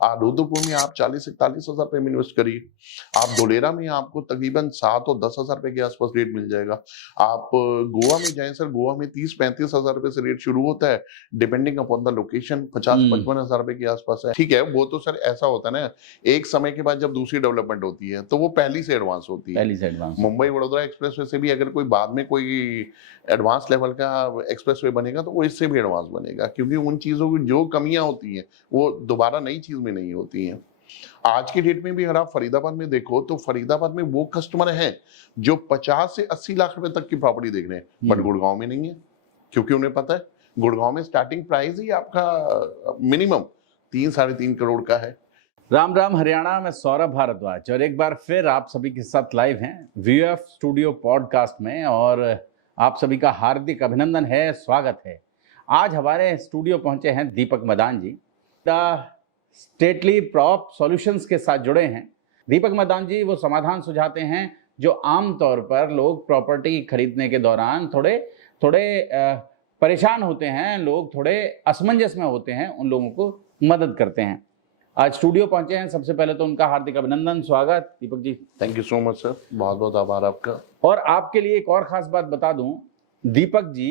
रुद्रपुर में आप 40-41 हजार रुपए में इन्वेस्ट करिए। आप धोलेरा में आपको तकरीबन 7 और 10 हजार रुपए के आसपास रेट मिल जाएगा। आप गोवा में जाएं सर, गोवा में 30-35 हजार रुपए से रेट शुरू होता है, डिपेंडिंग अपॉन द लोकेशन 50-55 हजार रुपए के आसपास है। ठीक है, वो तो सर ऐसा होता है ना, एक समय के बाद जब दूसरी डेवलपमेंट होती है तो वो पहली से एडवांस होती है। पहली से एडवांस। मुंबई वडोदरा एक्सप्रेसवे से भी अगर कोई बाद में कोई एडवांस लेवल का एक्सप्रेसवे बनेगा तो वो इससे भी एडवांस बनेगा, क्योंकि उन चीजों की जो कमियां होती हैं वो दोबारा नई चीज में नहीं होती हैं। आज की डेट में भी अगर आप फरीदाबाद में देखो तो फरीदाबाद में वो कस्टमर हैं जो 50 से 80 लाख रुपए तक की प्रॉपर्टी देख रहे हैं, बट गुड़गांव में नहीं है, क्योंकि उन्हें पता है गुड़गांव में स्टार्टिंग प्राइस ही आपका मिनिमम 3-3.5 करोड़ का है। राम राम हरियाणा में सौरभ भारद्वाज और एक बार फिर आप सभी के साथ लाइव हैं वीएफ स्टूडियो पॉडकास्ट में, और आप सभी का हार्दिक अभिनंदन है, स्वागत है। आज हमारे स्टूडियो पहुंचे हैं दीपक मदान जी, द स्टेटली प्रॉप सॉल्यूशंस के साथ जुड़े हैं। दीपक मदान जी वो समाधान सुझाते हैं जो आमतौर पर लोग प्रॉपर्टी खरीदने के दौरान थोड़े परेशान होते हैं, लोग थोड़े असमंजस में होते हैं, उन लोगों को मदद करते हैं। आज स्टूडियो पहुंचे हैं, सबसे पहले तो उनका हार्दिक अभिनंदन, स्वागत Deepak ji. Thank you so much sir, बहुत बहुत आभार आपका। और आपके लिए एक और खास बात बता दूं, दीपक जी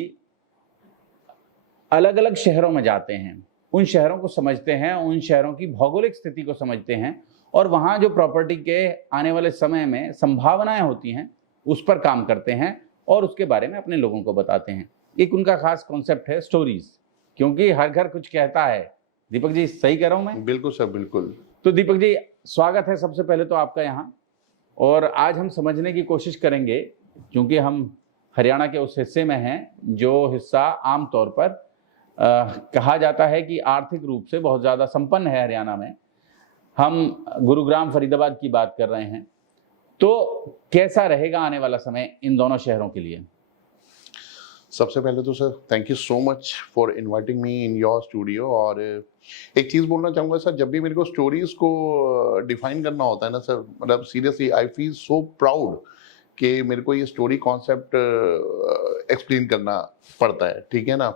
अलग अलग शहरों में जाते हैं, उन शहरों को समझते हैं, उन शहरों की भौगोलिक स्थिति को समझते हैं, और वहां जो प्रॉपर्टी के आने वाले समय में संभावनाएं होती हैं उस पर काम करते हैं और उसके बारे में अपने लोगों को बताते हैं। एक उनका खास कॉन्सेप्ट है स्टोरीज, क्योंकि हर घर कुछ कहता है। दीपक जी सही कह रहा हूं मैं? बिल्कुल सर, बिल्कुल। तो दीपक जी स्वागत है सबसे पहले तो आपका यहाँ, और आज हम समझने की कोशिश करेंगे, क्योंकि हम हरियाणा के उस हिस्से में हैं जो हिस्सा आमतौर पर कहा जाता है कि आर्थिक रूप से बहुत ज़्यादा संपन्न है। हरियाणा में हम गुरुग्राम फरीदाबाद की बात कर रहे हैं, तो कैसा रहेगा आने वाला समय इन दोनों शहरों के लिए? सबसे पहले तो sir thank you so much for inviting me in your studio. और एक चीज़ बोलना चाहूँगा सर, जब भी मेरे को स्टोरीज को डिफाइन करना होता है ना सर, मतलब seriously I feel so proud कि मेरे को ये स्टोरी कॉन्सेप्ट एक्सप्लेन करना पड़ता है, ठीक है ना।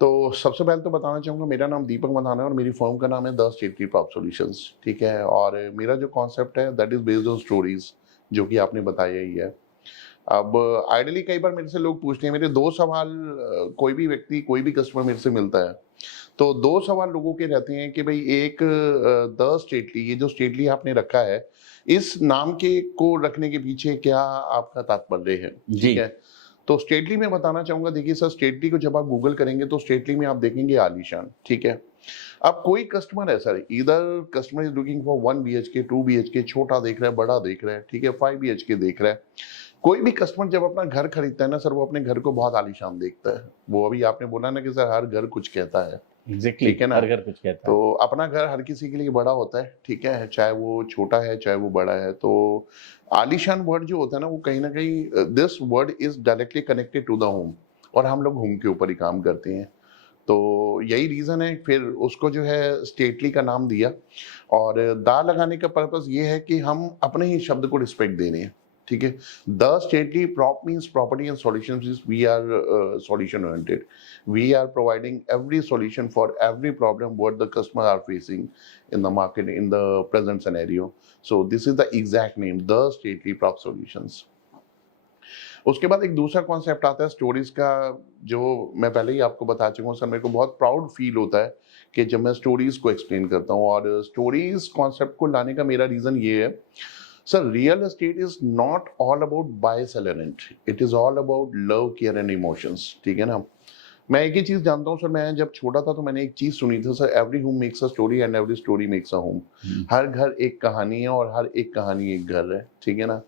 तो सबसे पहले तो बताना चाहूँगा, मेरा नाम दीपक मदान है और मेरी फर्म का नाम है द स्टेटली प्रॉप सॉल्यूशंस, ठीक है। और मेरा जो कॉन्सेप्ट है that is based on stories, जो कि आपने बताया ही है। अब आइडियली कई बार मेरे से लोग पूछते हैं, मेरे दो सवाल, कोई भी व्यक्ति, कोई भी कस्टमर मेरे से मिलता है तो दो सवाल लोगों के रहते हैं कि भाई एक द स्टेटली, ये जो स्टेटली आपने रखा है, इस नाम के को रखने के पीछे क्या आपका तात्पर्य है, ठीक है। तो स्टेटली में बताना चाहूंगा, देखिए सर, स्टेटली को जब आप गूगल करेंगे तो स्टेटली में आप देखेंगे आलीशान, ठीक है। अब कोई कस्टमर है सर, इधर customer is looking for 1 BHK 2 BHK, छोटा देख रहा है, बड़ा देख रहा है, ठीक है, 5 BHK देख रहा है। कोई भी कस्टमर जब अपना घर खरीदता है ना सर, वो अपने घर को बहुत आलीशान देखता है। वो अभी आपने बोला ना कि सर हर घर कुछ कहता है, एग्जैक्टली, ठीक है ना, हर घर कुछ कहता है। तो अपना घर हर किसी के लिए बड़ा होता है, ठीक है, चाहे वो छोटा है चाहे वो बड़ा है। तो आलीशान वर्ड जो होता है ना, वो कहीं ना कहीं this word is directly connected to the home, और हम लोग होम के ऊपर ही काम करते हैं। तो यही रीज़न है, फिर उसको जो है स्टेटली का नाम दिया। और दा लगाने का पर्पस ये है कि हम अपने ही शब्द को रिस्पेक्ट दे रहे हैं, ठीक है। The Stately Prop means property and solutions, we are solution oriented, we are providing every solution for every problem what the customer are facing in the market in the present scenario. So this is the exact name, the Stately Prop Solutions. उसके बाद एक दूसरा concept आता है stories का, जो मैं पहले ही आपको बता चुका हूँ सर। मेरे को बहुत प्राउड फील होता है कि जब मैं स्टोरीज को एक्सप्लेन करता हूँ, और स्टोरीज कॉन्सेप्ट को लाने का मेरा रीजन ये है sir, real estate is not all about buy sell and rent, it is all about love, care and emotions, ठीक है ना। मैं एक ही चीज जानता हूँ सर, मैं जब छोटा था तो मैंने एक चीज सुनी थी sir, every home makes a story and every story makes a home. हर घर एक कहानी है और हर एक कहानी एक घर है, ठीक है ना।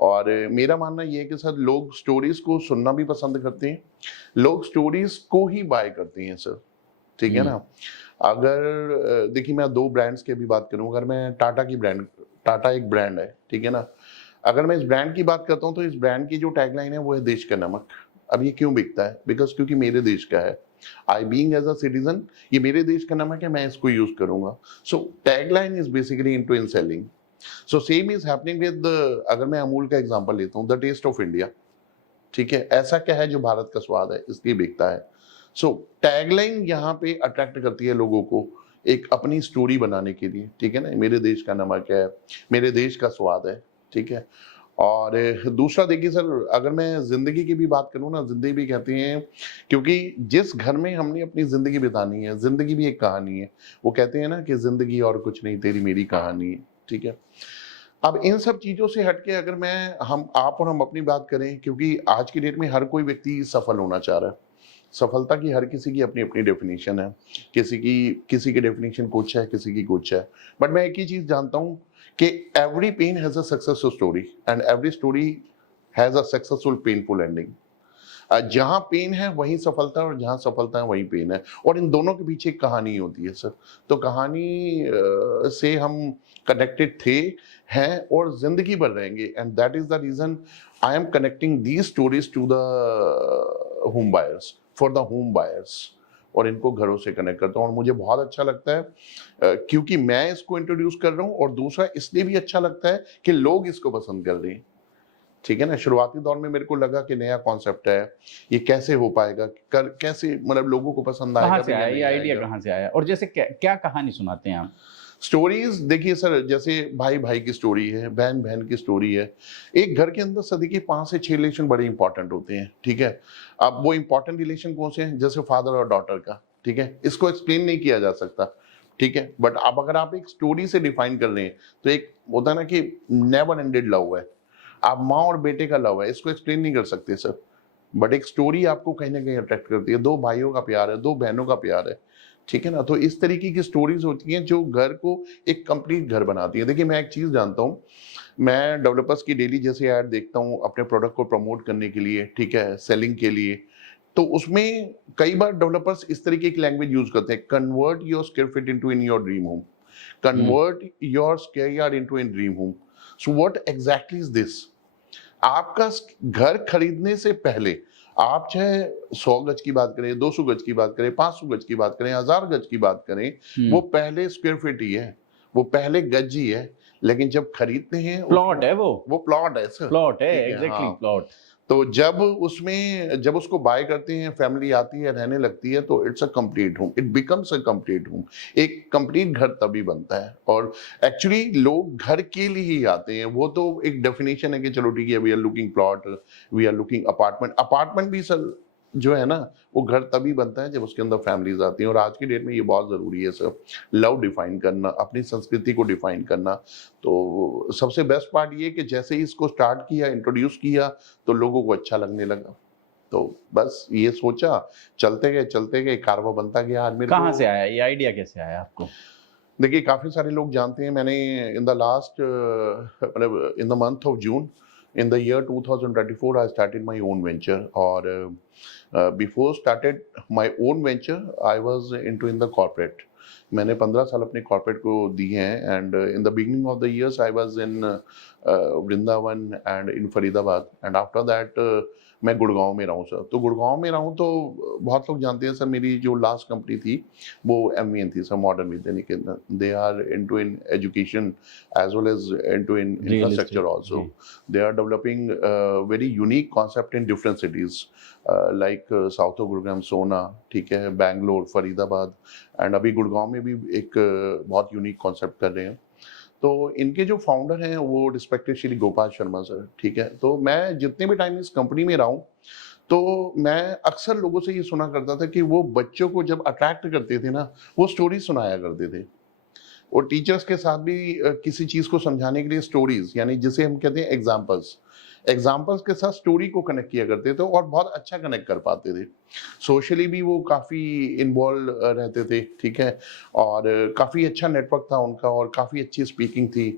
और मेरा मानना ये है कि सर लोग स्टोरीज को सुनना भी पसंद करते हैं, लोग स्टोरीज को ही बाय करते हैं सर, ठीक है ना। अगर देखिए, मैं 2 ब्रांड्स की भी बात करूं, अगर मैं टाटा एक ब्रांड है, ठीक है ना, अगर मैं इस ब्रांड की बात करता हूं तो इस ब्रांड की जो टैगलाइन है वो है देश का नमक। अब ये क्यों बिकता है? बिकॉज क्योंकि मेरे देश का है, I being as a citizen, ये मेरे देश का नमक है, मैं इसको यूज करूंगा। So tagline is basically into in selling. So same is happening with, अगर मैं अमूल का एग्जांपल लेता हूँ, द टेस्ट ऑफ इंडिया, ठीक है, ऐसा क्या है जो भारत का स्वाद है, इसलिए बिकता है। सो टैगलाइन यहाँ पे अट्रैक्ट करती है लोगों को एक अपनी स्टोरी बनाने के लिए, ठीक है ना, मेरे देश का नमक है, मेरे देश का स्वाद है, ठीक है। और दूसरा देखिए सर, अगर मैं जिंदगी की भी बात करूं ना, जिंदगी भी कहते हैं, क्योंकि जिस घर में हमने अपनी जिंदगी बितानी है, जिंदगी भी एक कहानी है। वो कहते हैं ना कि जिंदगी और कुछ नहीं, तेरी मेरी कहानी है, ठीक है। अब इन सब चीजों से हटके अगर मैं हम आप और हम अपनी बात करें, क्योंकि आज की डेट में हर कोई व्यक्ति सफल होना चाह रहा है। सफलता की हर किसी की अपनी अपनी डेफिनेशन है, किसी की डेफिनेशन कुछ है, किसी की कुछ है। बट मैं एक ही चीज जानता हूं कि every pain has a successful story and every story has a successful painful ending. जहां पेन है वहीं सफलता है, और जहां सफलता है वहीं पेन है, और इन दोनों के पीछे एक कहानी होती है सर। तो कहानी से हम कनेक्टेड थे, हैं, और जिंदगी भर रहेंगे। And that is the reason I am connecting these stories to the home buyers, for the home buyers, और इनको घरों से कनेक्ट करता हूँ। और मुझे बहुत अच्छा लगता है क्योंकि मैं इसको इंट्रोड्यूस कर रहा हूँ, और दूसरा इसलिए भी अच्छा लगता है कि लोग इसको पसंद कर रहे हैं, ठीक है ना। शुरुआती दौर में मेरे को लगा कि नया कॉन्सेप्ट है, ये कैसे हो पाएगा, कैसे मतलब लोगों को पसंद आएगा, कहाँ से आया ये आइडिया, कहाँ से आया? और जैसे क्या कहानी सुनाते हैं आप? स्टोरीज देखिए सर, जैसे भाई भाई की स्टोरी है, बहन बहन की स्टोरी है। एक घर के अंदर सदी के 5 से 6 रिलेशन बड़े इंपॉर्टेंट होते हैं, ठीक है। अब वो इंपॉर्टेंट रिलेशन कौन से हैं? जैसे फादर और डॉटर का, ठीक है, इसको एक्सप्लेन नहीं किया जा सकता, ठीक है। बट अब अगर आप एक स्टोरी से डिफाइन कर रहे हैं, तो एक होता है ना कि नेवर एंडेड लव है, आप माँ और बेटे का लव है, इसको एक्सप्लेन नहीं कर सकते सर। बट एक स्टोरी आपको कहीं ना कहीं अट्रैक्ट करती है, 2 भाइयों का प्यार है, 2 बहनों का प्यार है, ठीक है ना। तो इस तरीके की स्टोरीज होती हैं जो घर को एक कंप्लीट घर बनाती है। देखिए मैं एक चीज जानता हूँ, मैं डेवलपर्स की डेली जैसे ऐड देखता हूँ अपने प्रोडक्ट को प्रमोट करने के लिए, ठीक है, सेलिंग के लिए। तो उसमें कई बार डेवलपर्स इस तरीके की लैंग्वेज यूज करते हैं, convert your square feet into in your dream home, convert your square yard into in dream home. So what exactly is this? आपका घर खरीदने से पहले आप चाहे 100 गज की बात करें, 200 गज की बात करें, 500 गज की बात करें, 1000 गज की बात करें, वो पहले स्क्वायर फीट ही है, वो पहले गज ही है। लेकिन जब खरीदते हैं, प्लॉट है, वो प्लॉट है सर, प्लॉट है, ठीक है, एग्जैक्टली हाँ। प्लॉट। तो जब उसको बाय करते हैं, फैमिली आती है, रहने लगती है, तो it's a complete home, it becomes a complete home. एक कंप्लीट घर तभी बनता है। और एक्चुअली लोग घर के लिए ही आते हैं, वो तो एक डेफिनेशन है कि चलो ठीक है, we are looking plot, we are looking apartment. Apartment भी सर जो है ना, वो घर तभी बनता है जब उसके अंदर फैमिलीज आती हैं। और आज की डेट में ये बहुत जरूरी है सर, लव डिफाइन करना, अपनी संस्कृति को डिफाइन करना। तो सबसे बेस्ट पार्ट ये कि जैसे ही इसको स्टार्ट किया, इंट्रोड्यूस किया, तो लोगों को अच्छा लगने लगा। तो बस ये सोचा, चलते गए कारवा बनता गया। आज मेरे कहाँ को से आया ये आइडिया, कैसे आया आपको? देखिए काफी सारे लोग जानते हैं, मैंने इन द लास्ट मतलब in the month of June in the year 2024 I started my own venture. और before started my own venture I was into in the corporate. मैंने 15 साल अपने कॉर्पोरेट को दिए हैं। And in the beginning of the years I was in Vrindavan and in Faridabad, and after that मैं गुड़गांव में रहा हूँ सर। तो गुड़गांव में रहा हूँ तो बहुत लोग जानते हैं सर, मेरी जो लास्ट कंपनी थी वो MVN थी sir, modern Vidya Niketan. They are into in education as well as into in infrastructure also. They are developing very unique concept in different cities like south of Gurugram, Sohna, ठीक है, बैंगलोर, फरीदाबाद, एंड अभी गुड़गांव में भी एक बहुत यूनिक कॉन्सेप्ट कर रहे हैं। तो इनके जो फाउंडर हैं वो रिस्पेक्टेड श्री गोपाल शर्मा सर, ठीक है। तो मैं जितने भी टाइम इस कंपनी में रहा हूँ, तो मैं अक्सर लोगों से ये सुना करता था कि वो बच्चों को जब अट्रैक्ट करते थे ना, वो स्टोरी सुनाया करते थे। और टीचर्स के साथ भी किसी चीज को समझाने के लिए स्टोरीज, यानी जिसे हम कहते हैं एग्जाम्पल्स के साथ स्टोरी को कनेक्ट किया करते थे, और बहुत अच्छा कनेक्ट कर पाते थे। सोशली भी वो काफ़ी इन्वॉल्व रहते थे, ठीक है, और काफ़ी अच्छा नेटवर्क था उनका, और काफ़ी अच्छी स्पीकिंग थी,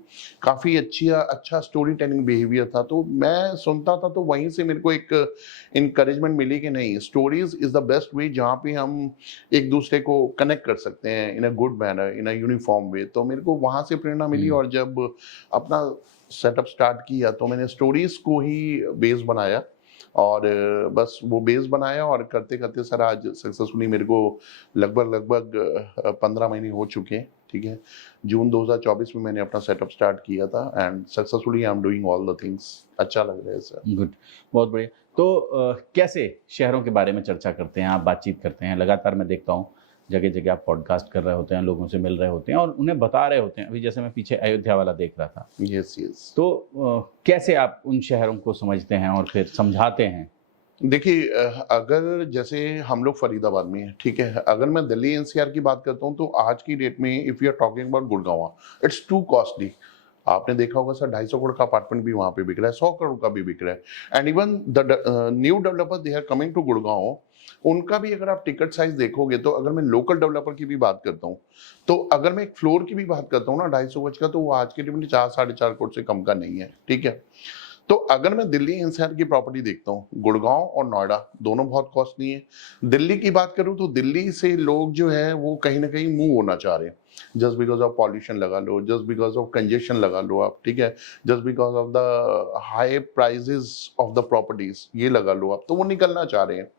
काफ़ी अच्छा स्टोरी टेलिंग बिहेवियर था। तो मैं सुनता था, तो वहीं से मेरे को एक इनकरेजमेंट मिली कि नहीं, stories is the best way जहाँ पे हम एक दूसरे को कनेक्ट कर सकते हैं in a good manner, in a uniform way. तो मेरे को वहाँ से प्रेरणा मिली, और जब अपना सेटअप स्टार्ट किया तो मैंने स्टोरीज को ही बेस बनाया, और बस वो बेस बनाया, और करते करते सर आज सक्सेसफुली मेरे को लगभग 15 महीने हो चुके हैं, ठीक है। जून 2024 में मैंने अपना सेटअप स्टार्ट किया था, and successfully I am doing all the things. अच्छा लग रहा है सर। गुड, बहुत बढ़िया। तो कैसे शहरों के बारे में चर्चा करते हैं आप, बातचीत करते हैं? लगातार मैं देखता हूँ जगह जगह आप पॉडकास्ट कर रहे होते हैं, लोगों से मिल रहे होते हैं और उन्हें बता रहे होते हैं। अभी जैसे मैं पीछे अयोध्या वाला देख रहा था, यस यस। तो कैसे आप उन शहरों को समझते हैं और फिर समझाते हैं? देखिए अगर जैसे हम लोग फरीदाबाद में हैं, ठीक है, अगर मैं दिल्ली एनसीआर की बात करता हूँ तो आज की डेट में if you are talking about Gurgaon, it's too costly. आपने देखा होगा सर, 250 करोड़ का अपार्टमेंट भी वहां पे बिक रहा है, 100 करोड़ का भी बिक रहा है। And even the new developer they are coming to Gurgaon, उनका भी अगर आप टिकट साइज देखोगे तो अगर मैं लोकल डेवलपर की भी बात करता हूँ, तो अगर मैं एक फ्लोर की भी बात करता हूँ ना 250 गज का, तो वो आज के डेट में 4-4.5 करोड़ से कम का नहीं है, ठीक है। तो अगर मैं दिल्ली एनसीआर की प्रॉपर्टी देखता हूँ, गुड़गांव और नोएडा दोनों बहुत कॉस्टली है। दिल्ली की बात करूँ तो दिल्ली से लोग जो है वो कहीं ना कहीं मूव होना चाह रहे हैं, जस्ट बिकॉज ऑफ पॉल्यूशन लगा लो, जस्ट बिकॉज ऑफ कंजेशन लगा लो आप, ठीक है, just because of the high prices of the properties ये लगा लो आप, तो वो निकलना चाह रहे हैं।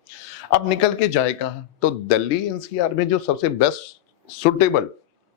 अब निकल के जाए कहाँ? तो दिल्ली एनसीआर में जो सबसे बेस्ट सुटेबल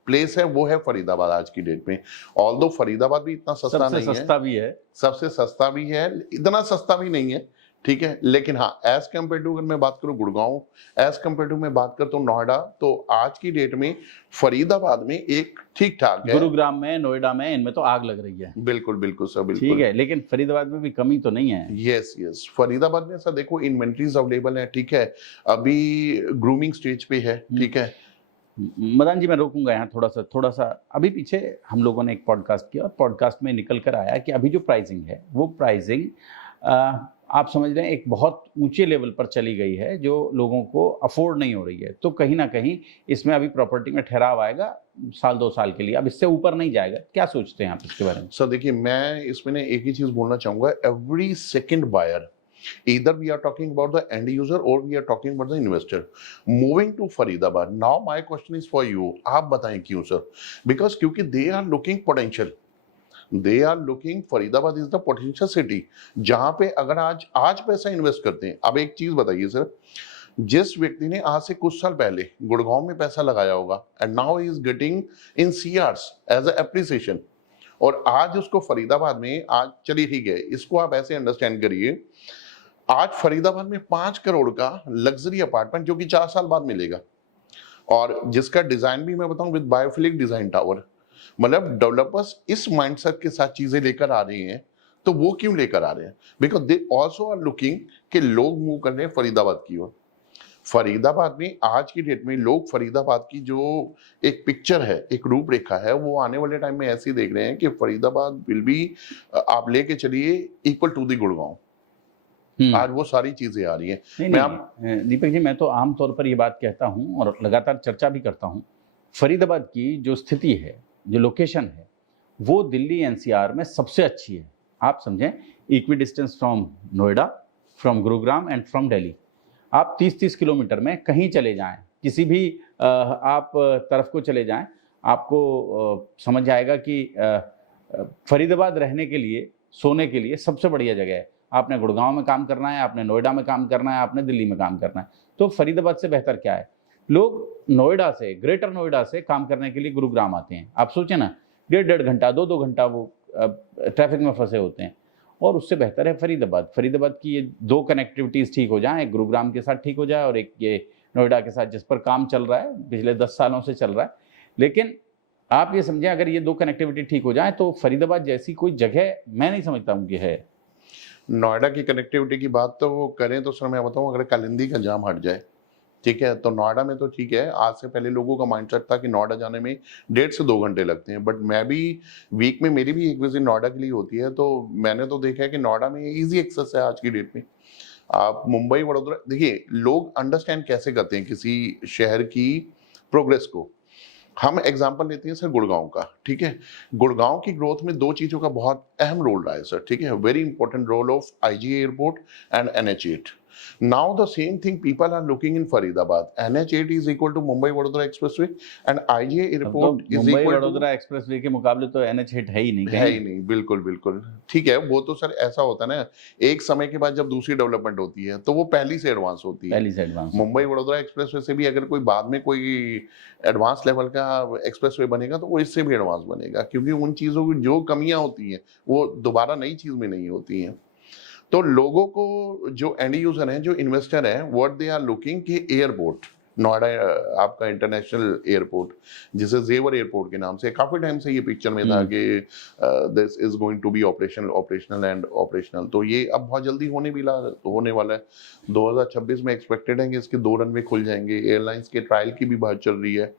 प्लेस है वो है फरीदाबाद आज की डेट में। ऑल्दो फरीदाबाद भी इतना सस्ता सबसे नहीं है, सस्ता भी है, सबसे सस्ता भी है, इतना सस्ता भी नहीं है, ठीक है, लेकिन हाँ एज कम्पेयर टू अगर मैं बात करूं गुड़गांव, एज कम्पेयर टू मैं बात करता हूँ नोएडा, तो आज की डेट में फरीदाबाद में एक ठीक ठाक है। गुरुग्राम में, नोएडा में, इनमें तो आग लग रही है। बिल्कुल बिल्कुल सर, बिल्कुल ठीक है, लेकिन फरीदाबाद में भी कमी तो नहीं है। यस यस, फरीदाबाद में सर देखो इन्वेंट्रीज अवेलेबल है, ठीक है, अभी ग्रूमिंग स्टेज पे है, ठीक है। मदन जी मैं रोकूंगा यहाँ थोड़ा सा। अभी पीछे हम लोगों ने एक पॉडकास्ट किया और पॉडकास्ट में निकल कर आया कि अभी जो प्राइसिंग है वो प्राइसिंग आप समझ रहे हैं एक बहुत ऊंचे लेवल पर चली गई है, जो लोगों को अफोर्ड नहीं हो रही है। तो कहीं ना कहीं इसमें अभी प्रॉपर्टी में ठहराव आएगा 1-2 साल के लिए, अब इससे ऊपर नहीं जाएगा। क्या सोचते हैं आप इसके बारे में? सर देखिए मैं इसमें ना एक ही चीज बोलना चाहूंगा, every second buyer, either we are talking about the end user or we are talking about the investor moving to Faridabad. Now my question is for you, आप बताएं क्यों सर? Because क्योंकि they are looking potential, they are looking, Faridabad is the potential city, जहां पे अगर आज पैसा invest करते हैं। अब एक चीज बताइए सर, जिस व्यक्ति ने आज से कुछ साल पहले गुड़गांव में पैसा लगाया होगा and now he is getting in CRs as a appreciation, और आज उसको फरीदाबाद में, आज चलिए ठीक है, इसको आप ऐसे अंडरस्टैंड करिए, आज फरीदाबाद में 5 करोड़ का लग्जरी अपार्टमेंट जो कि 4 साल बाद मिलेगा, और जिसका डिजाइन भी मैं बताऊं विद बायोफिलिक डिजाइन टावर, मतलब डेवलपर्स इस माइंडसेट के साथ चीजें लेकर आ रहे हैं। तो वो क्यों लेकर आ रहे हैं? Because they also are looking कि लोग मूव कर रहे हैं फरीदाबाद की ओर। फरीदाबाद में आज की डेट में लोग फरीदाबाद की जो एक पिक्चर है, एक रूपरेखा है, वो आने वाले टाइम में ऐसी देख रहे हैं कि फरीदाबाद विल बी, आप लेके चलिए, इक्वल टू दी गुड़गांव। आज वो सारी चीजें आ रही हैं। दीपक जी मैं तो आमतौर पर ये बात कहता हूँ और लगातार चर्चा भी करता हूँ, फरीदाबाद की जो स्थिति है, जो लोकेशन है, वो दिल्ली एनसीआर में सबसे अच्छी है। आप समझें, equi distance from Noida, from Gurugram and from Delhi. आप 30-30 किलोमीटर में कहीं चले जाएं, किसी भी आप तरफ को चले जाएं, आपको समझ आएगा कि फरीदाबाद रहने के लिए, सोने के लिए सबसे बढ़िया जगह है। आपने गुड़गांव में काम करना है, आपने नोएडा में काम करना है, आपने दिल्ली में काम करना है, तो फरीदाबाद से बेहतर क्या है? लोग नोएडा से, ग्रेटर नोएडा से काम करने के लिए गुरुग्राम आते हैं। आप सोचें ना, 1.5 घंटा, 2-2 घंटा वो ट्रैफिक में फंसे होते हैं, और उससे बेहतर है फरीदाबाद। फरीदाबाद की ये 2 कनेक्टिविटीज़ ठीक हो जाएं, एक गुरुग्राम के साथ ठीक हो जाए और एक ये नोएडा के साथ, जिस पर काम चल रहा है, पिछले 10 सालों से चल रहा है। लेकिन आप ये समझें, अगर ये 2 कनेक्टिविटी ठीक हो जाए तो फरीदाबाद जैसी कोई जगह मैं नहीं समझता हूँ कि है। नोएडा की कनेक्टिविटी की बात तो करें तो सर मैं बताऊं, अगर कालिंदी का जाम हट जाए, ठीक है, तो नोएडा में तो ठीक है। आज से पहले लोगों का माइंडसेट था कि नोएडा जाने में 1.5 से 2 घंटे लगते हैं, बट मैं भी वीक में, मेरी भी एक विजिट नोएडा के लिए होती है, तो मैंने तो देखा है कि नोएडा में इजी एक्सेस है आज की डेट में। आप मुंबई, वडोदरा, देखिए लोग अंडरस्टैंड कैसे करते हैं किसी शहर की प्रोग्रेस को। हम एग्जांपल लेते हैं सर गुड़गांव का, ठीक है, गुड़गांव की ग्रोथ में 2 चीजों का बहुत अहम रोल रहा है सर, ठीक है, very important role of IGA airport and NH8। Now the same thing people are looking in Faridabad. NH8 is equal to Mumbai Vadodara Expressway and IGA airport is Mumbai equal to, Vadodara expressway के मुकाबले तो NH8 है ही नहीं, है ही नहीं, बिल्कुल बिल्कुल ठीक है। वो तो सर ऐसा होता है ना, एक समय के बाद जब दूसरी डेवलपमेंट होती है तो वो पहली से एडवांस होती है। पहली से एडवांस। मुंबई वडोदरा एक्सप्रेसवे से भी अगर कोई बाद में कोई एडवांस लेवल का एक्सप्रेसवे बनेगा तो वो इससे भी एडवांस बनेगा, क्योंकि उन चीजों की जो कमियां होती हैं वो दोबारा नई चीज में नहीं होती हैं। तो लोगों को, जो एंड यूजर हैं, जो इन्वेस्टर हैं, व्हाट दे आर लुकिंग कि एयरपोर्ट, नोएडा आपका इंटरनेशनल एयरपोर्ट, जिसे जेवर एयरपोर्ट के नाम से काफी टाइम से ये पिक्चर में था कि this is going to be operational and operational. तो ये अब बहुत जल्दी होने वाला है। 2026 में एक्सपेक्टेड है कि इसके 2 रनवे खुल जाएंगे। एयरलाइंस के ट्रायल की भी बात चल रही है।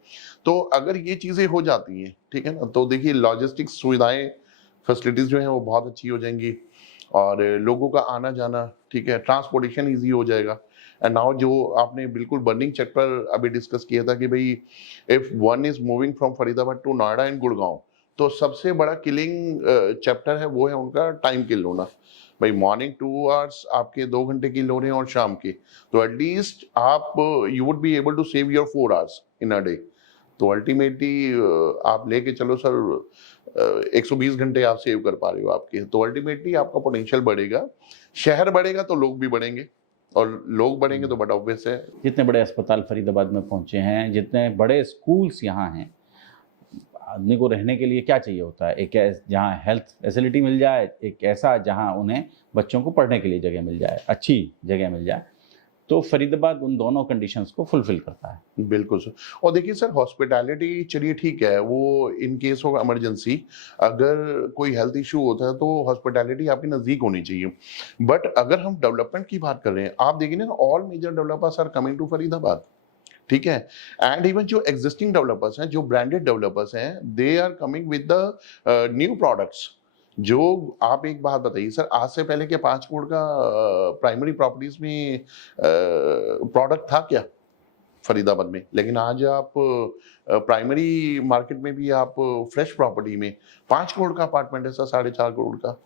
तो अगर ये चीजें हो जाती हैं, ठीक है ना, तो देखिए लॉजिस्टिक्स सुविधाएं, फैसिलिटीज जो है वो बहुत अच्छी हो जाएंगी और लोगों का आना जाना, ठीक है, ट्रांसपोर्टेशन ईजी हो जाएगा। एंड नाउ जो आपने बिल्कुल बर्निंग चेक पर अभी डिस्कस किया था कि भाई if one is moving from Faridabad to Noida and Gurgaon, तो सबसे बड़ा किलिंग चैप्टर है वो है उनका टाइम किल होना। भाई मॉर्निंग 2 आवर्स आपके 2 घंटे किल हो रहे हैं और शाम के, तो एटलीस्ट आप you would be able to save your 4 hours in a day. तो अल्टीमेटली आप लेके चलो सर 120 घंटे आप सेव कर पा रहे हो आपके, तो अल्टीमेटली आपका पोटेंशियल बढ़ेगा। शहर बढ़ेगा तो लोग भी बढ़ेंगे, और लोग बढ़ेंगे तो बड़ा ऑब्वियस है। जितने बड़े अस्पताल फरीदाबाद में पहुंचे हैं, जितने बड़े स्कूल्स यहाँ हैं, आदमी को रहने के लिए क्या चाहिए होता है? एक जहाँ हेल्थ फैसिलिटी मिल जाए, एक ऐसा जहाँ उन्हें बच्चों को पढ़ने के लिए जगह मिल जाए, अच्छी जगह मिल जाए, तो फरीदाबाद उन दोनों कंडीशंस को फुलफिल करता है। बिल्कुल सर। और देखिए सर, हॉस्पिटैलिटी चलिए ठीक है, वो इन केस ऑफ इमरजेंसी अगर कोई हेल्थ इशू होता है तो हॉस्पिटैलिटी आपके नजदीक होनी चाहिए। बट अगर हम डेवलपमेंट की बात कर रहे हैं, आप देखिए ना, all major developers are coming to Faridabad, ठीक है। एंड इवन जो एग्जिस्टिंग डेवलपर्स हैं, जो ब्रांडेड डेवलपर्स हैं, they are coming with the new products. जो आप एक बात बताइए सर, आज से पहले के 5 करोड़ का प्राइमरी प्रॉपर्टीज में प्रोडक्ट था क्या फरीदाबाद में? लेकिन आज आप प्राइमरी मार्केट में भी आप फ्रेश प्रॉपर्टी में 5 करोड़ का अपार्टमेंट है सर, 4.5 करोड़ का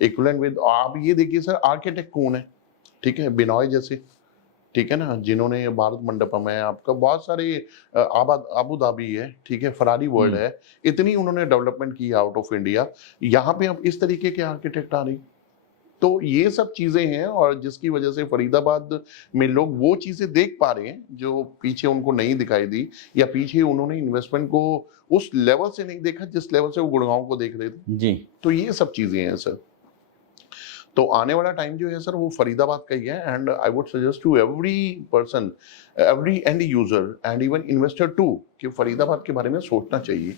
इक्विवेलेंट विद। आप ये देखिए सर, आर्किटेक्ट कौन है, ठीक है, बिनॉय जैसे, ठीक है ना, जिन्होंने भारत मंडपम है आपका, बहुत सारे अबू धाबी है, ठीक है, फरारी वर्ल्ड है, इतनी उन्होंने डेवलपमेंट की आउट ऑफ इंडिया। यहाँ पे अब इस तरीके के आर्किटेक्ट आ रही, तो ये सब चीजें हैं और जिसकी वजह से फरीदाबाद में लोग वो चीजें देख पा रहे हैं जो पीछे उनको नहीं दिखाई दी, या पीछे उन्होंने इन्वेस्टमेंट को उस लेवल से नहीं देखा जिस लेवल से वो गुड़गांव को देख रहे थे जी। तो ये सब चीजें हैं सर। तो आने वाला टाइम जो है सर वो फरीदाबाद का ही है। And I would suggest to every person, every end user and even investor too, कि फरीदाबाद के बारे में सोचना चाहिए,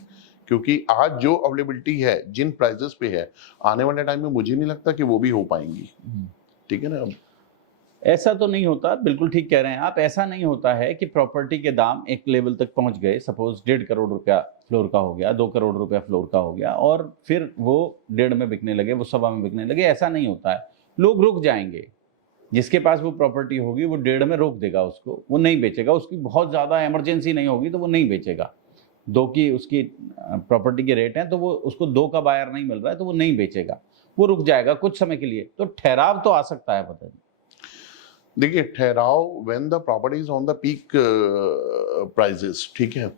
क्योंकि आज जो अवेलेबिलिटी है, जिन प्राइजेस पे है, आने वाले टाइम में मुझे नहीं लगता कि वो भी हो पाएंगी, ठीक है ना। ऐसा तो नहीं होता, बिल्कुल ठीक कह रहे हैं आप। ऐसा नहीं होता है कि प्रॉपर्टी के दाम एक लेवल तक पहुंच गए, सपोज 1.5 करोड़ रुपया फ्लोर का हो गया, 2 करोड़ रुपया फ्लोर का हो गया, और फिर वो 1.5 में बिकने लगे, वो 1.25 में बिकने लगे। ऐसा नहीं होता है। लोग रुक जाएंगे, जिसके पास वो प्रॉपर्टी होगी वो 1.5 में रोक देगा उसको, वो नहीं बेचेगा। उसकी बहुत ज़्यादा इमरजेंसी नहीं होगी तो वो नहीं बेचेगा। 2 की उसकी प्रॉपर्टी के रेट हैं, तो वो उसको 2 का बायर नहीं मिल रहा है तो वो नहीं बेचेगा, वो रुक जाएगा कुछ समय के लिए। तो ठहराव तो आ सकता है, पता नहीं। देखिए ठहराव when the property is on the peak prices, ठीक है।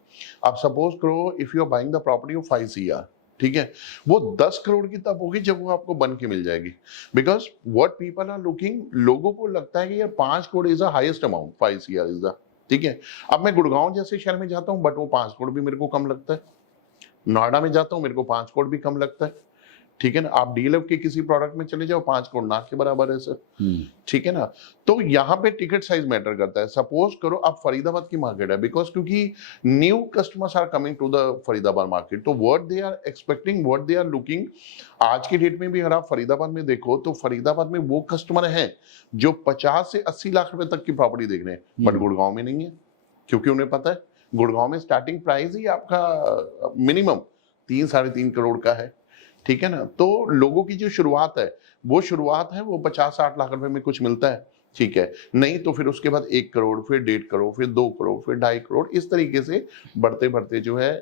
आप सपोज करो if you are buying the property of 5 CR, ठीक है, वो 10 करोड़ की तब होगी जब वो आपको बन के मिल जाएगी। Because what people are looking, लोगों को लगता है कि यार 5 crore is the highest amount, 5 CR is the, ठीक है। अब मैं गुड़गांव जैसे शहर में जाता हूँ बट वो 5 करोड़ भी मेरे को कम लगता है। नोएडा में जाता हूँ, मेरे को 5 करोड़ भी कम लगता है, ठीक है ना। आप डीएलएफ के किसी प्रोडक्ट में चले जाओ, 5 करोड़ ना के बराबर है सर, ठीक है ना। तो यहाँ पे टिकट साइज मैटर करता है। सपोज करो आप फरीदाबाद की मार्केट है, बिकॉज क्योंकि new customers are coming to the Faridabad market, तो what they are expecting, what they are looking, आज की डेट में भी अगर आप फरीदाबाद में देखो तो फरीदाबाद में वो कस्टमर हैं जो 50 से 80 लाख रुपए तक की प्रॉपर्टी देख रहे हैं, बट गुड़गांव में नहीं है, क्योंकि उन्हें पता है गुड़गांव में स्टार्टिंग प्राइस ही आपका मिनिमम 3-3.5 करोड़ का है, ठीक है ना। तो लोगों की जो शुरुआत है वो 50-60 लाख रुपए में कुछ मिलता है, ठीक है, नहीं तो फिर उसके बाद 1 करोड़, फिर 1.5 करोड़, फिर 2 करोड़, फिर 2.5 करोड़, इस तरीके से बढ़ते बढ़ते जो है।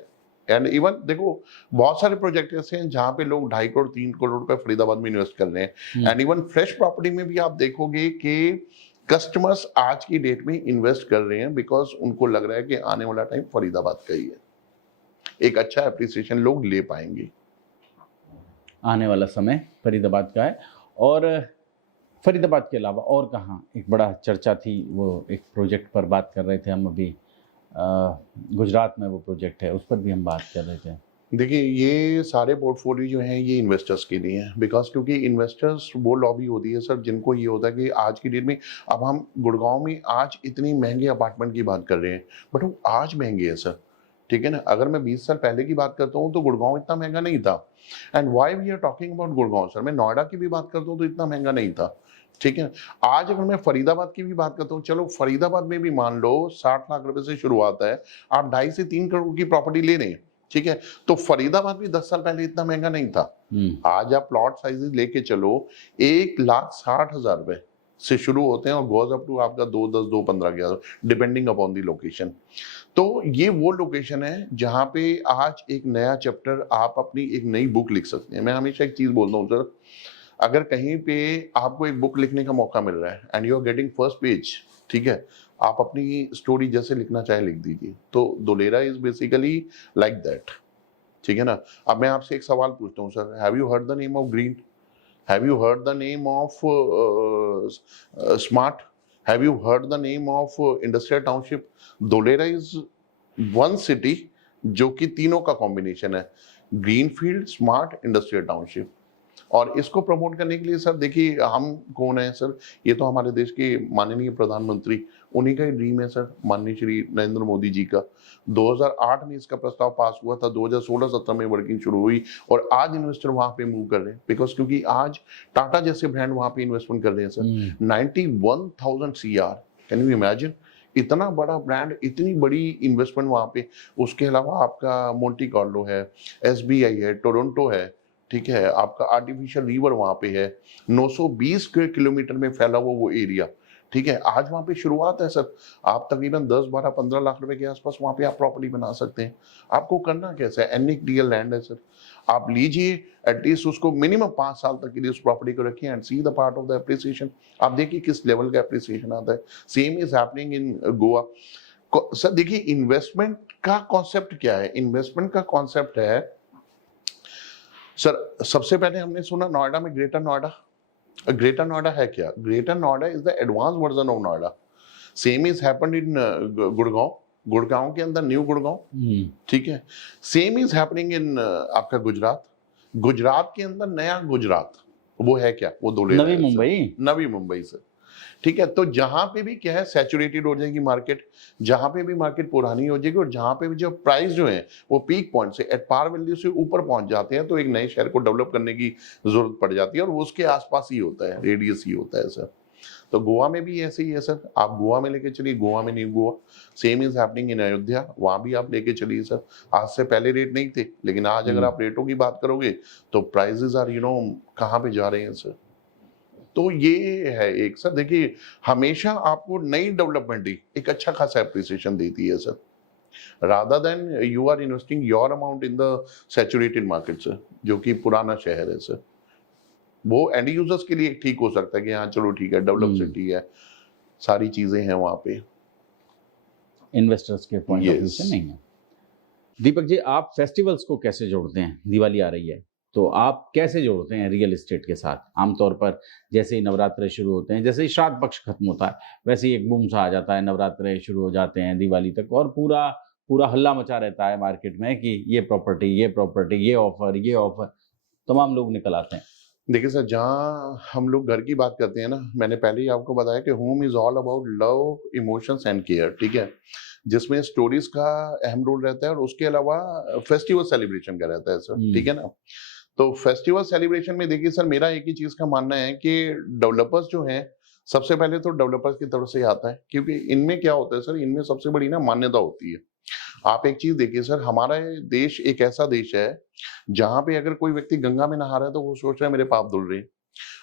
एंड इवन देखो बहुत सारे प्रोजेक्ट ऐसे हैं जहां पे लोग 2.5 करोड़ 3 करोड़ रुपए फरीदाबाद में इन्वेस्ट कर रहे हैं। एंड इवन फ्रेश प्रॉपर्टी में भी आप देखोगे कि कस्टमर्स आज की डेट में इन्वेस्ट कर रहे हैं, बिकॉज उनको लग रहा है कि आने वाला टाइम फरीदाबाद का ही है, एक अच्छा एप्रिसिएशन लोग ले पाएंगे। आने वाला समय फरीदाबाद का है। और फरीदाबाद के अलावा और कहाँ एक बड़ा चर्चा थी, वो एक प्रोजेक्ट पर बात कर रहे थे हम अभी, गुजरात में वो प्रोजेक्ट है, उस पर भी हम बात कर रहे थे। देखिए ये सारे पोर्टफोलियो जो हैं ये इन्वेस्टर्स के लिए हैं, बिकॉज क्योंकि इन्वेस्टर्स वो लॉबी होती है सर जिनको ये होता है कि आज की डेट में, अब हम गुड़गांव में आज इतनी महंगे अपार्टमेंट की बात कर रहे हैं, बट वो आज महंगे है सर, ठीक है ना। अगर मैं 20 साल पहले की बात करता हूँ तो गुड़गांव इतना महंगा नहीं था। And why we are talking about Gurgaon sir, मैं नोएडा की भी बात करता हूँ तो इतना महंगा नहीं था, ठीक है। आज अगर मैं फरीदाबाद की भी बात करता हूँ, चलो फरीदाबाद में भी मान लो 60 लाख रुपए से शुरुआत है, आप 2.5 से 3 करोड़ की प्रॉपर्टी ले रहे हैं, ठीक है। तो फरीदाबाद भी 10 साल पहले इतना महंगा नहीं था। आज आप प्लॉट साइजेस लेके चलो 1,60,000 रुपए से शुरू होते हैं और गोज अप टू आपका 2,10, 2,15, 11, डिपेंडिंग अपॉन दी लोकेशन। तो ये वो लोकेशन है जहां पे आज एक नया चैप्टर, आप अपनी एक नई बुक लिख सकते हैं। मैं हमेशा एक चीज बोलता हूँ सर, अगर कहीं पे आपको एक बुक लिखने का मौका मिल रहा है and you are getting first page, ठीक है, आप अपनी स्टोरी जैसे लिखना चाहे लिख दीजिए। तो Dholera is basically like that, ठीक है ना। अब मैं आपसे एक सवाल पूछता हूँ sir, have you heard the name of green? Have you heard the name of smart? Have you heard the name of industrial township? Dholera is one city जो कि तीनों का कॉम्बिनेशन है, ग्रीनफील्ड, स्मार्ट, इंडस्ट्रियल टाउनशिप। और इसको promote करने के लिए सर देखिए हम कौन है सर, ये तो हमारे देश के माननीय प्रधानमंत्री, उन्हीं का ही ड्रीम है सर, माननीय श्री नरेंद्र मोदी जी का। 2008 में इसका प्रस्ताव पास हुआ था, 2016-17 में वर्किंग शुरू हुई और आज इन्वेस्टर वहां पे मूव कर रहे हैं, बिकॉज क्योंकि आज टाटा जैसे ब्रांड वहां पे इन्वेस्टमेंट कर रहे हैं sir. 91,000 CR, can you imagine, इतना बड़ा ब्रांड, इतनी बड़ी इन्वेस्टमेंट वहां पे। उसके अलावा आपका मोंटी कार्लो है, SBI है, टोरंटो है, ठीक है, आपका आर्टिफिशियल रिवर वहां पे है, 920 स्क्वायर किलोमीटर में फैला हुआ वो एरिया, ठीक है। आज वहां पे शुरुआत है सर, आप तकरीबन 10, 12, 15 लाख रुपए के आसपास वहां पे आप प्रॉपर्टी बना सकते हैं। आपको करना कैसा है, एनएक्डीएल लैंड है सर, आप लीजिए, एटलीस्ट उसको मिनिमम 5 साल तक के लिए उस प्रॉपर्टी को रखिए and see the part of the appreciation. आप देखिए किस लेवल का एप्रिसिएशन आता है। Same is happening in Goa sir. देखिए इन्वेस्टमेंट का कॉन्सेप्ट क्या है, इन्वेस्टमेंट का कॉन्सेप्ट है सर, सबसे पहले हमने सुना नोएडा में ग्रेटर नोएडा। ग्रेटर नोएडा है क्या? Greater Noida is the advance version of Noida. Same is happened in Gurgaon, Gurgaon के अंदर न्यू गुड़गांव, ठीक है। सेम इज हैपनिंग इन आपका गुजरात, गुजरात के अंदर नया गुजरात, वो है क्या? वो धोलेरा, नवी मुंबई, नवी मुंबई सर, ठीक है। तो जहां पे भी क्या है, सैचुरेटेड हो जाएगी मार्केट, जहां पे भी मार्केट पुरानी हो जाएगी और जहां पे भी जो प्राइस जो है वो पीक पॉइंट से एट पार वैल्यू से ऊपर पहुंच जाते हैं, तो एक नए शहर को डेवलप करने की जरूरत पड़ जाती है और वो उसके आसपास ही होता है, रेडियस ही होता है सर। तो गोवा में भी ऐसे ही है सर, आप गोवा में लेके चलिए, गोवा में new Goa. Same is happening in Ayodhya, वहां भी आप लेके चलिए सर। आज से पहले रेट नहीं थे, लेकिन आज अगर आप रेटों की बात करोगे तो प्राइजेस आर कहाँ पे जा रहे हैं सर। तो ये है एक सर, देखिए हमेशा आपको नई डेवलपमेंट ही एक अच्छा खासा एप्रिसिएशन देती है sir, rather than you are investing your amount in the saturated market sir, जो कि पुराना शहर है सर। वो एंड यूजर्स के लिए ठीक हो सकता है कि हाँ चलो ठीक है, डेवलप सिटी है, सारी चीजें हैं वहां पे, इन्वेस्टर्स के पॉइंट ऑफ व्यू से नहीं है। दीपक जी, आप फेस्टिवल्स को कैसे जोड़ते हैं? दिवाली आ रही है तो आप कैसे जोड़ते हैं रियल एस्टेट के साथ? आमतौर पर जैसे ही नवरात्रे शुरू होते हैं, जैसे ही श्राद्ध पक्ष खत्म होता है, वैसे ही एक बूम सा आ जाता है, नवरात्रे शुरू हो जाते हैं दिवाली तक, और पूरा पूरा हल्ला मचा रहता है मार्केट में कि ये प्रॉपर्टी, ये प्रॉपर्टी, ये ऑफर, तमाम लोग निकल आते हैं। देखिए सर, जहाँ हम लोग घर की बात करते हैं ना, मैंने पहले ही आपको बताया कि home is all about love, emotions and care, ठीक है, जिसमें स्टोरीज का अहम रोल रहता है और उसके अलावा फेस्टिवल सेलिब्रेशन का रहता है सर, ठीक है ना। तो फेस्टिवल सेलिब्रेशन में देखिए सर, मेरा एक ही चीज का मानना है कि डेवलपर्स जो हैं, सबसे पहले तो डेवलपर्स की तरफ से आता है, क्योंकि इनमें क्या होता है सर, इनमें सबसे बड़ी ना मान्यता होती है। आप एक चीज देखिए सर, हमारा देश एक ऐसा देश है जहां पे अगर कोई व्यक्ति गंगा में नहा रहा है तो वो सोच रहा है मेरे पाप धुल रहे हैं।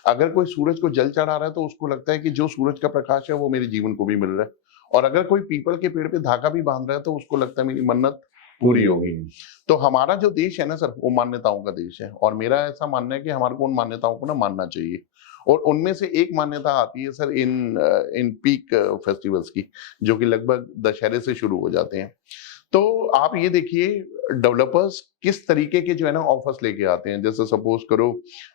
अगर कोई सूरज को जल चढ़ा रहा है तो उसको लगता है कि जो सूरज का प्रकाश है वो मेरे जीवन को भी मिल रहा है। और अगर कोई पीपल के पेड़ पे धागा भी बांध रहा है तो उसको लगता है मेरी मन्नत पूरी होगी। तो हमारा जो देश है ना सर, वो मान्यताओं का देश है, और मेरा ऐसा मानना है कि हमारे को उन मान्यताओं को ना मानना चाहिए। और उनमें से एक मान्यता आती है सर इन पीक फेस्टिवल्स की, जो कि लगभग दशहरे से शुरू हो जाते हैं। तो आप ये देखिए डेवलपर्स किस तरीके के जो है ना ऑफर्स लेके आते हैं। जैसे सपोज करो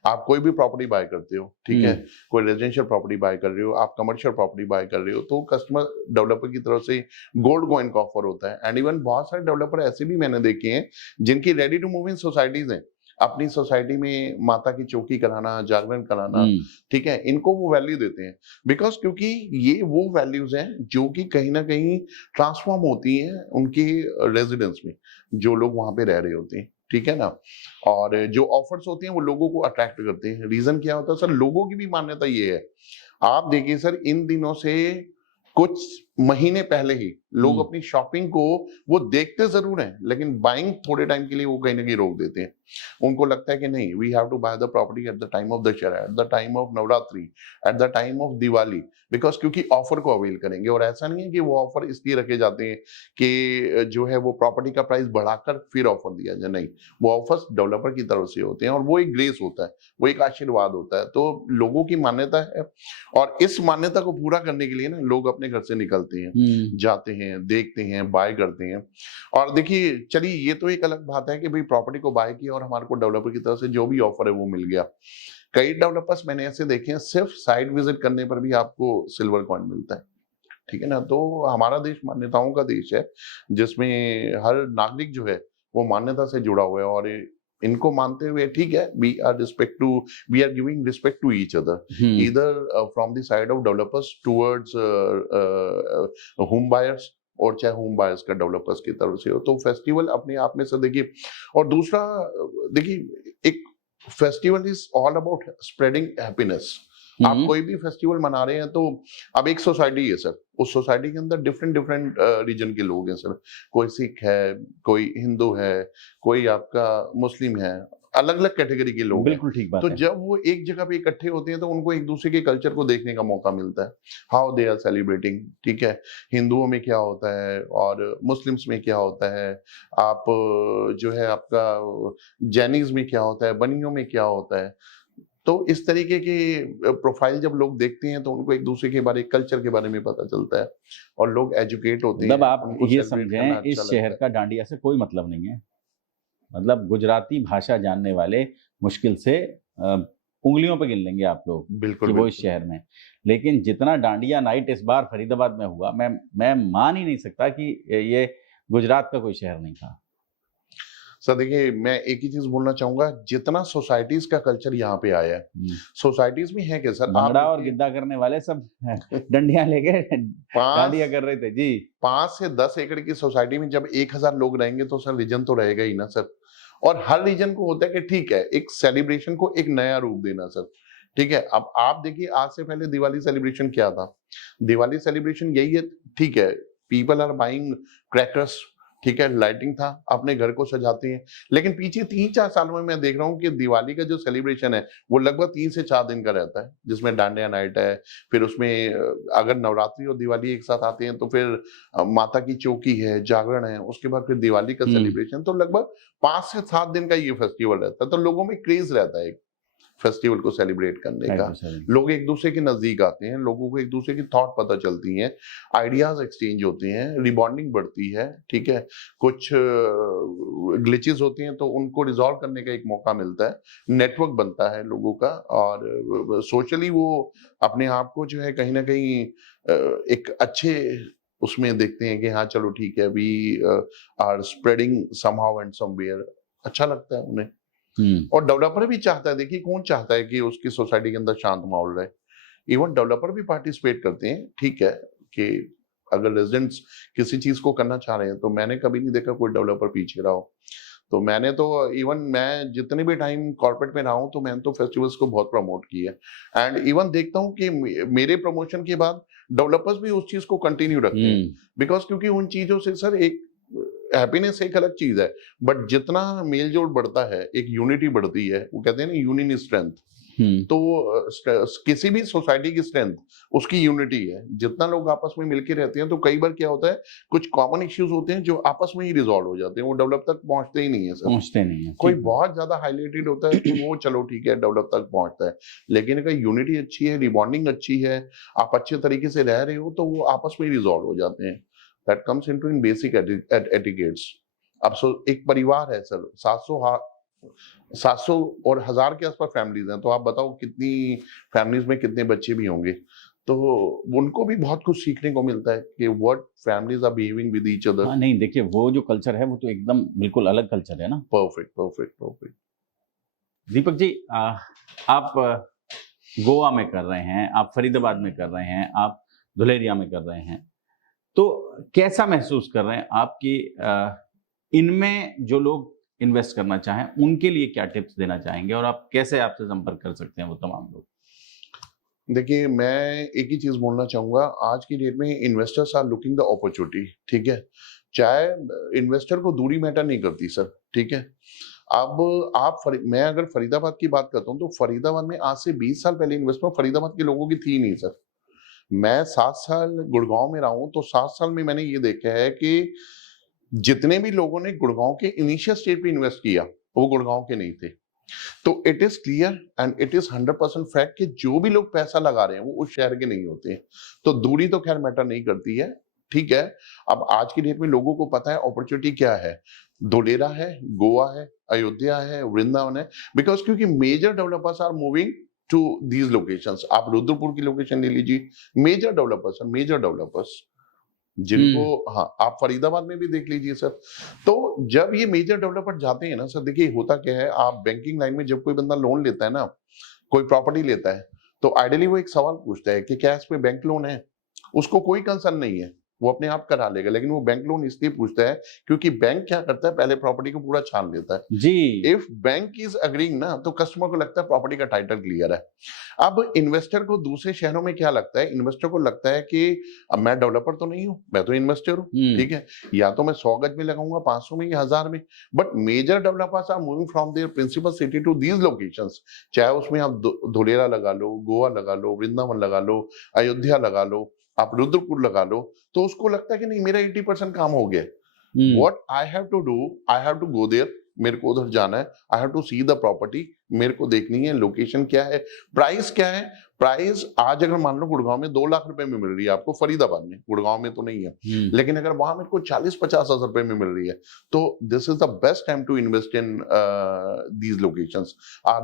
आप कोई भी प्रॉपर्टी बाय करते हो, ठीक है, कोई रेजिडेंशियल प्रॉपर्टी बाय कर रहे हो, आप कमर्शियल प्रॉपर्टी बाय कर रहे हो, तो कस्टमर डेवलपर की तरफ से गोल्ड कॉइन का ऑफर होता है। एंड इवन बहुत सारे डेवलपर ऐसे भी मैंने देखे हैं जिनकी ready to move in societies हैं, अपनी सोसाइटी में माता की चौकी कराना, जागरण कराना, ठीक है, इनको वो वैल्यू देते हैं बिकॉज क्योंकि ये वो वैल्यूज हैं जो कि कहीं ना कहीं ट्रांसफॉर्म होती हैं उनके रेजिडेंस में, जो लोग वहां पे रह रहे होते हैं, ठीक है ना। और जो ऑफर्स होते हैं वो लोगों को अट्रैक्ट करते हैं। रीजन क्या होता है सर, लोगों की भी मान्यता ये है। आप देखिए सर, इन दिनों से कुछ महीने पहले ही लोग अपनी शॉपिंग को वो देखते जरूर हैं, लेकिन बाइंग थोड़े टाइम के लिए वो कहीं ना कहीं रोक देते हैं। उनको लगता है कि नहीं, we have to buy the property at the time of Dussehra, at the time of Navratri, at the time of Diwali, because क्योंकि ऑफर को अवेल करेंगे। और ऐसा नहीं है कि वो ऑफर इसलिए रखे जाते हैं कि जो है वो प्रॉपर्टी का प्राइस बढ़ाकर फिर ऑफर दिया जाए, नहीं, वो ऑफर्स डेवलपर की तरफ से होते हैं और वो एक ग्रेस होता है, वो एक आशीर्वाद होता है। तो लोगों की मान्यता है और इस मान्यता को पूरा करने के लिए ना लोग अपने घर से निकलते हैं, जाते हैं, देखते हैं, बाय करते हैं। और देखिए चलिए ये तो एक अलग बात है कि भाई प्रॉपर्टी को बाय किया और हमारे को डेवलपर की तरफ से जो भी ऑफर है वो मिल गया। कई डेवलपर्स मैंने ऐसे देखे हैं सिर्फ साइट विजिट करने पर भी आपको सिल्वर कॉइन मिलता है, ठीक है ना। तो हमारा देश मान्यताओं का देश है जिसमें हर नागरिक जो है वो मान्यता से जुड़ा हुआ है और इनको मानते हुए ठीक है, we are giving respect to each other, either from the side of developers towards home buyers, और चाहे होम बायर्स का डेवलपर्स की तरफ से हो। तो फेस्टिवल अपने आप में से देखिए, और दूसरा देखिए, एक festival is all about spreading happiness. आप कोई भी फेस्टिवल मना रहे हैं तो अब एक सोसाइटी है सर, उस सोसाइटी के अंदर डिफरेंट डिफरेंट रीजन के लोग हैं सर, कोई सिख है, कोई हिंदू है, कोई आपका मुस्लिम है, अलग अलग कैटेगरी के लोग हैं। बिल्कुल ठीक बात तो है। जब वो एक जगह पे इकट्ठे होते हैं तो उनको एक दूसरे के कल्चर को देखने का मौका मिलता है, हाउ दे आर सेलिब्रेटिंग, ठीक है, हिंदुओं में क्या होता है और मुस्लिम्स में क्या होता है, आप जो है आपका जैनिज्म में क्या होता है, बनियों में क्या होता है। तो इस तरीके की प्रोफाइल जब लोग देखते हैं तो उनको एक दूसरे के बारे, कल्चर के बारे में पता चलता है और लोग एजुकेट होते हैं। मतलब आप उनको ये सेलिब्रेट करना समझें, इस अच्छा शहर लगता का डांडिया से कोई मतलब नहीं है। मतलब गुजराती भाषा जानने वाले मुश्किल से उंगलियों पे गिन लेंगे आप लोग है। बिल्कुल कि वो इस बिल्कुल। शहर में। लेकिन जितना डांडिया नाइट इस बार फरीदाबाद में हुआ, मैं मान ही नहीं सकता कि ये गुजरात का कोई शहर नहीं था। सर देखिए, मैं एक ही चीज बोलना चाहूंगा, जितना सोसाइटीज का कल्चर यहाँ पे आया है, सोसाइटीज में है क्या सर, भंगड़ा और गिद्दा करने वाले सब डंडियां लेके डांडिया कर रहे थे जी। 5 से 10 एकड़ की सोसाइटी में जब 1000 लोग रहेंगे तो सर रीजन तो रहेगा ही ना सर। और हर रीजन को होता है कि ठीक है, एक सेलिब्रेशन को एक नया रूप देना सर, ठीक है। अब आप देखिए, आज से पहले दिवाली सेलिब्रेशन क्या था, दिवाली सेलिब्रेशन यही है, ठीक है, पीपल आर बाइंग क्रैकर्स, ठीक है, लाइटिंग था, अपने घर को सजाते हैं। लेकिन पीछे 3-4 सालों में मैं देख रहा हूँ कि दिवाली का जो सेलिब्रेशन है वो लगभग 3 से 4 दिन का रहता है, जिसमें डांडिया नाइट है, फिर उसमें अगर नवरात्रि और दिवाली एक साथ आते हैं तो फिर माता की चौकी है, जागरण है, उसके बाद फिर दिवाली का सेलिब्रेशन। तो लगभग 5 से 7 दिन का ये फेस्टिवल रहता है। तो लोगों में क्रेज रहता है फेस्टिवल को सेलिब्रेट करने का, लोग एक दूसरे के नजदीक आते हैं, लोगों को एक दूसरे की थॉट पता चलती हैं, आइडियाज एक्सचेंज होते हैं, रिबॉन्डिंग बढ़ती है, ठीक है, कुछ ग्लिचेस होती हैं तो उनको रिजॉल्व करने का एक मौका मिलता है, नेटवर्क बनता है लोगों का, और सोशली वो अपने आप को जो है कहीं ना कहीं एक अच्छे उसमें देखते हैं कि हाँ चलो ठीक है, we are spreading somehow and somewhere, अच्छा लगता है उन्हें। और डेवलपर भी चाहता है, देखिए कौन चाहता है कि उसकी सोसाइटी के अंदर शांत माहौल रहे, इवन डेवलपर भी पार्टिसिपेट करते हैं, ठीक है, कि अगर रेजिडेंट्स किसी चीज को करना चाह रहे हैं तो मैंने कभी नहीं देखा कोई डेवलपर पीछे रहा हो। तो मैंने तो इवन मैं जितने भी टाइम कॉर्पोरेट में रहा हूं तो मैंने तो फेस्टिवल्स को बहुत प्रमोट किया है, एंड इवन देखता हूं कि मेरे प्रमोशन के बाद डेवलपर्स भी उस चीज को कंटिन्यू रखते हैं, बिकॉज क्योंकि उन चीजों से सर एक हैप्पीनेस एक अलग चीज है, बट जितना मेल जोल बढ़ता है, एक यूनिटी बढ़ती है, वो कहते हैं ना यूनियन इज स्ट्रेंथ। तो किसी भी सोसाइटी की स्ट्रेंथ उसकी यूनिटी है, जितना लोग आपस में मिलकर रहते हैं। तो कई बार क्या होता है, कुछ कॉमन इश्यूज होते हैं जो आपस में ही रिजॉल्व हो जाते हैं, वो डेवलप तक पहुंचते ही नहीं है सर, पहुंचते नहीं है। कोई बहुत ज्यादा हाईलाइटेड होता है तो वो चलो ठीक है डेवलप तक पहुंचता है, लेकिन अगर यूनिटी अच्छी है, रिबॉन्डिंग अच्छी है, आप अच्छे तरीके से रह रहे हो तो वो आपस में ही रिजॉल्व हो जाते हैं। That comes into in basic etiquettes. अब एक परिवार है सर, 700 और 1000 के आसपास फैमिलीज हैं, तो आप बताओ कितनी फैमिलीज में कितने बच्चे भी होंगे, तो उनको भी बहुत कुछ सीखने को मिलता है कि what families are behaving with each other. हाँ नहीं, देखिए वो जो कल्चर है वो तो एकदम बिल्कुल अलग कल्चर है ना। Perfect perfect perfect. Deepak ji, आप गोवा में कर रहे हैं, आप फरीदाबाद में कर रहे हैं, आप धुलेरिया में कर रहे हैं, तो कैसा महसूस कर रहे हैं आपकी इनमें जो लोग इन्वेस्ट करना चाहें उनके लिए क्या टिप्स देना चाहेंगे, और आप कैसे आपसे संपर्क कर सकते हैं वो तमाम लोग? देखिए, मैं एक ही चीज बोलना चाहूंगा, आज की डेट में investors are looking the opportunity, ठीक है। चाहे इन्वेस्टर को दूरी मैटर नहीं करती सर, ठीक है। अब मैं अगर फरीदाबाद की बात करता हूँ तो फरीदाबाद में आज से 20 साल पहले इन्वेस्टमेंट फरीदाबाद के लोगों की थी नहीं सर। मैं 7 साल गुड़गांव में रहा हूँ, तो 7 साल में मैंने ये देखा है कि जितने भी लोगों ने गुड़गांव के इनिशियल स्टेज पे इन्वेस्ट किया वो गुड़गांव के नहीं थे। तो it is clear and it is 100% fact कि जो भी लोग पैसा लगा रहे हैं वो उस शहर के नहीं होते हैं। तो दूरी तो खैर मैटर नहीं करती है, ठीक है। अब आज की डेट में लोगों को पता है अपॉर्चुनिटी क्या है, धुलेरा है, गोवा है, अयोध्या है, वृंदावन है, बिकॉज क्योंकि major developers are moving to these locations. आप रुद्रपुर की लोकेशन ले लीजिए, मेजर डेवलपर्स जिनको, हाँ, आप फरीदाबाद में भी देख लीजिए सर। तो जब ये मेजर डेवलपर जाते हैं ना सर, देखिए होता क्या है, आप बैंकिंग लाइन में जब कोई बंदा लोन लेता है ना, कोई प्रॉपर्टी लेता है, तो आइडियली वो एक सवाल पूछता है कि क्या इस पे बैंक लोन है। उसको कोई कंसर्न नहीं है, वो अपने आप करा लेगा, लेकिन वो बैंक लोन इसलिए पूछता है क्योंकि बैंक क्या करता है, पहले प्रॉपर्टी को पूरा छान लेता है जी। इफ बैंक इज अग्रीइंग ना, तो कस्टमर को लगता है प्रॉपर्टी का टाइटल क्लियर है। अब इन्वेस्टर को दूसरे शहरों में क्या लगता है, इन्वेस्टर को लगता है कि अब मैं डेवलपर तो नहीं हूं, मैं तो इन्वेस्टर हूं, ठीक है, या तो मैं 100 गज में लगाऊंगा, 500 में या 1000 में। But major developers are moving from their principal city to these locations. चाहे उसमें आप धुलेरा लगा लो, गोवा लगा लो, वृंदावन लगा लो, अयोध्या लगा लो, आप रुद्रपुर लगा लो, तो उसको लगता है कि नहीं मेरा 80% काम हो गया। What I have to do, I have to go there, मेरे को उधर जाना है, I have to see the property, मेरे को देखनी है लोकेशन क्या है, प्राइस क्या है। प्राइस आज अगर मान लो गुड़गांव में 2 लाख रुपए में मिल रही है आपको, फरीदाबाद में, गुड़गांव में तो नहीं है, लेकिन अगर वहां मेरे को 40-50 हजार रुपए में मिल रही है, तो this is the best time to invest in these locations.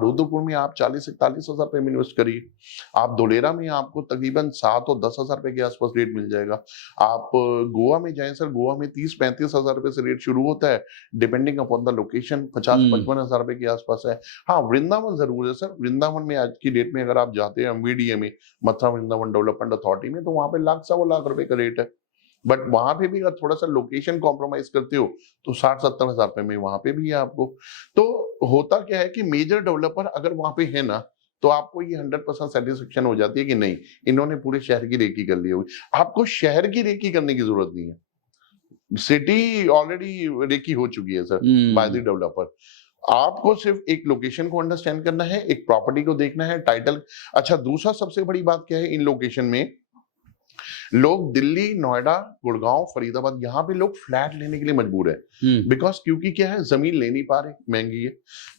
Rudrapur में आप 40-41 हजार रुपए में इन्वेस्ट करिए। आप धुलेरा में आपको तकरीबन 7 और 10 हजार रुपए के आसपास रेट मिल जाएगा। आप गोवा में जाएं सर, गोवा में 30-35 हजार रुपए से रेट शुरू होता है, डिपेंडिंग अपॉन द लोकेशन 50-55 हजार रुपए के आसपास है। हाँ, वृंदावन जरूर है सर, वृंदावन में आज की डेट में अगर आप जाते हैं MVDA में, मथुरा वृंदावन डेवलपमेंट अथॉरिटी में, तो वहां पे 1,00,000-1,25,00,000 रुपए का रेट है। बट वहां पे भी अगर थोड़ा सा लोकेशन कॉम्प्रोमाइज करते हो तो 60-70 हजार रुपए में वहां पे भी है आपको। तो होता क्या है कि मेजर डेवलपर अगर वहां पे है ना, तो आपको ये 100% सेटिस्फेक्शन हो जाती है कि नहीं, इन्होंने पूरे शहर की रेकी कर ली होगी। आपको शहर की रेकी करने की जरूरत नहीं है, सिटी ऑलरेडी रेकी हो चुकी है सर बाय द डेवलपर। आपको सिर्फ एक लोकेशन को अंडरस्टैंड करना है, एक प्रॉपर्टी को देखना है, टाइटल। अच्छा, दूसरा सबसे बड़ी बात क्या है, इन लोकेशन में लोग दिल्ली, नोएडा, गुड़गांव, फरीदाबाद, यहाँ पे लोग फ्लैट लेने के लिए मजबूर है, बिकॉज क्योंकि क्या है, जमीन ले नहीं पा रहे, महंगी है।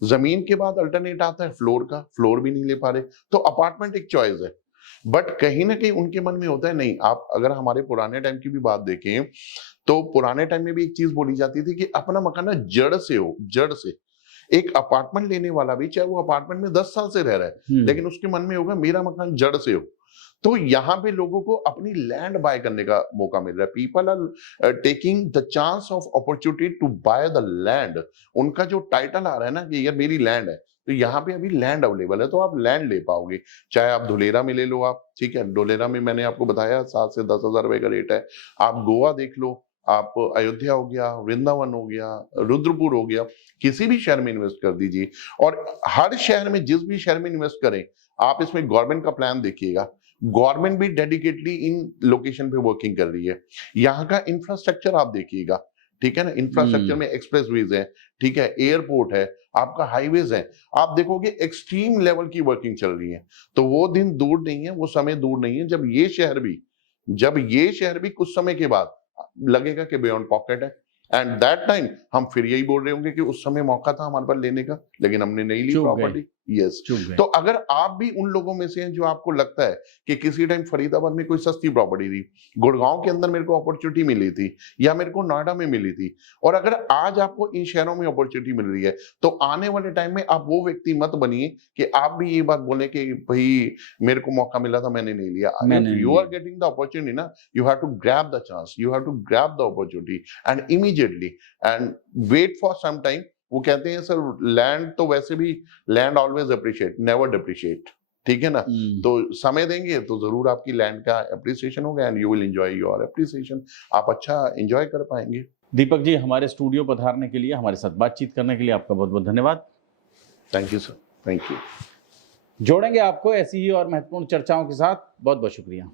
जमीन के बाद अल्टरनेट आता है फ्लोर का, फ्लोर भी नहीं ले पा रहे, तो अपार्टमेंट एक चॉइस है। बट कहीं ना कहीं उनके मन में होता है नहीं। आप अगर हमारे पुराने टाइम की भी बात देखें, तो पुराने टाइम में भी एक चीज बोली जाती थी कि अपना मकान ना जड़ से हो, जड़ से। एक अपार्टमेंट लेने वाला भी, चाहे वो अपार्टमेंट में 10 साल से रह रहा है, लेकिन उसके मन में होगा मेरा मकान जड़ से हो। तो यहाँ पे लोगों को अपनी लैंड बाय करने का मौका मिल रहा है। People are taking the chance of opportunity to buy the land. उनका जो टाइटल आ रहा है ना कि यार मेरी लैंड है, तो यहाँ पे अभी लैंड अवेलेबल है, तो आप लैंड ले पाओगे। चाहे आप धुलेरा में ले लो आप, ठीक है, धुलेरा में मैंने आपको बताया 7 से 10 हजार रुपए का रेट है। आप गोवा देख लो, आप अयोध्या हो गया, वृंदावन हो गया, रुद्रपुर हो गया, किसी भी शहर में इन्वेस्ट कर दीजिए। और हर शहर में, जिस भी शहर में इन्वेस्ट करें, आप इसमें गवर्नमेंट का प्लान देखिएगा। गवर्नमेंट भी डेडिकेटली इन लोकेशन पे वर्किंग कर रही है। यहाँ का इंफ्रास्ट्रक्चर आप देखिएगा, ठीक है ना, इंफ्रास्ट्रक्चर में एक्सप्रेसवेज है, ठीक है, एयरपोर्ट है, आपका हाईवेज है, आप देखोगे एक्सट्रीम लेवल की वर्किंग चल रही है। तो वो दिन दूर नहीं है, वो समय दूर नहीं है जब ये शहर भी कुछ समय के बाद लगेगा कि बियॉन्ड पॉकेट है। एंड दैट टाइम हम फिर यही बोल रहे होंगे कि उस समय मौका था हमारे पास लेने का, लेकिन हमने नहीं ली प्रॉपर्टी। यस चूक गए। तो अगर आप भी उन लोगों में से हैं जो आपको लगता है कि किसी टाइम फरीदाबाद में कोई सस्ती प्रॉपर्टी थी, गुड़गांव के अंदर मेरे को अपॉर्चुनिटी मिली थी या मेरे को नोएडा में मिली थी, और अगर आज आपको इन शहरों में अपॉर्चुनिटी मिल रही है, तो आने वाले टाइम में आप वो व्यक्ति मत बनिए कि आप भी ये बात बोले कि भाई मेरे को मौका मिला था मैंने नहीं लिया। You are getting the opportunity ना, you have to grab the chance, you have to grab the opportunity and immediately and wait for some time. वो कहते हैं सर लैंड तो वैसे भी land always appreciate never depreciate, ठीक है ना। तो समय देंगे तो जरूर आपकी लैंड का अप्रिसिएशन होगा and you will enjoy your appreciation, आप अच्छा एंजॉय कर पाएंगे। दीपक जी, हमारे स्टूडियो पधारने के लिए, हमारे साथ बातचीत करने के लिए आपका बहुत बहुत धन्यवाद। Thank you sir, thank you. जोड़ेंगे आपको ऐसी ही और महत्वपूर्ण चर्चाओं के साथ। बहुत बहुत शुक्रिया।